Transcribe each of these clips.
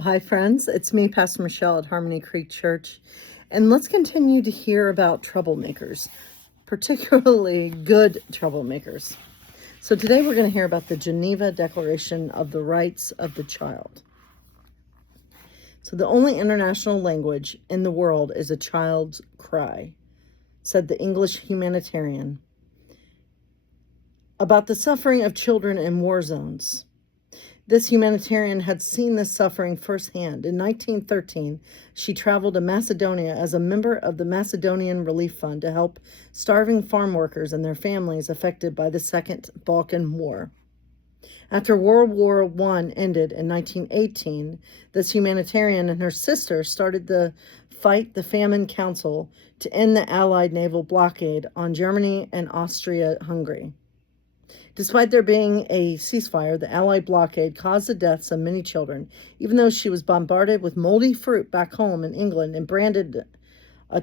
Well, hi, friends. It's me, Pastor Michelle at Harmony Creek Church. And let's continue to hear about troublemakers, particularly good troublemakers. So today we're going to hear about the Geneva Declaration of the Rights of the Child. So the only international language in the world is a child's cry, said the English humanitarian about the suffering of children in war zones. This humanitarian had seen this suffering firsthand. In 1913, she traveled to Macedonia as a member of the Macedonian Relief Fund to help starving farm workers and their families affected by the Second Balkan War. After World War I ended in 1918, this humanitarian and her sister started the Fight the Famine Council to end the Allied naval blockade on Germany and Austria-Hungary. Despite there being a ceasefire, the Allied blockade caused the deaths of many children, even though she was bombarded with moldy fruit back home in England and branded a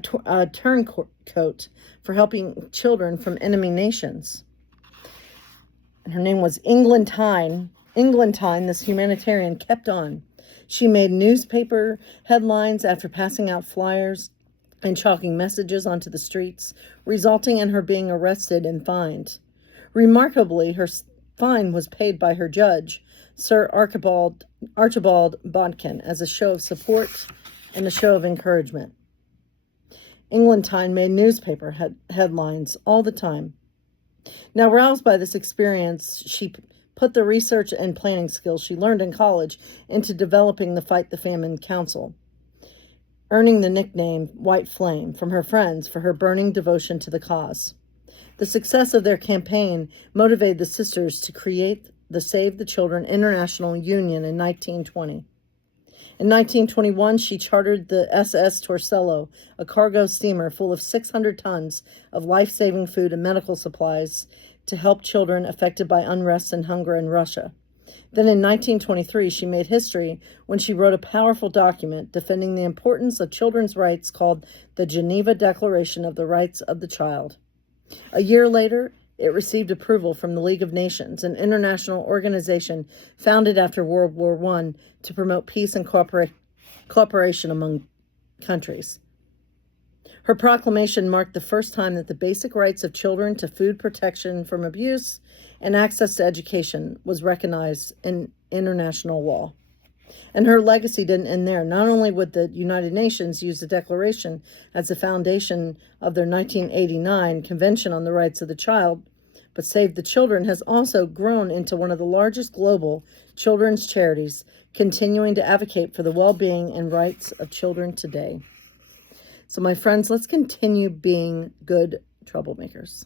turncoat for helping children from enemy nations. And her name was Eglantine. Eglantine, this humanitarian, kept on. She made newspaper headlines after passing out flyers and chalking messages onto the streets, resulting in her being arrested and fined. Remarkably, her fine was paid by her judge, Sir Archibald Bodkin, as a show of support and a show of encouragement. Eglantine made newspaper headlines all the time. Now, roused by this experience, she put the research and planning skills she learned in college into developing the Fight the Famine Council, earning the nickname White Flame from her friends for her burning devotion to the cause. The success of their campaign motivated the sisters to create the Save the Children International Union in 1920. In 1921, she chartered the SS Torcello, a cargo steamer full of 600 tons of life-saving food and medical supplies to help children affected by unrest and hunger in Russia. Then in 1923, she made history when she wrote a powerful document defending the importance of children's rights called the Geneva Declaration of the Rights of the Child. A year later, it received approval from the League of Nations, an international organization founded after World War I to promote peace and cooperation among countries. Her proclamation marked the first time that the basic rights of children to food protection from abuse and access to education was recognized in international law. And her legacy didn't end there. Not only would the United Nations use the Declaration as the foundation of their 1989 Convention on the Rights of the Child, but Save the Children has also grown into one of the largest global children's charities, continuing to advocate for the well-being and rights of children today. So, my friends, let's continue being good troublemakers.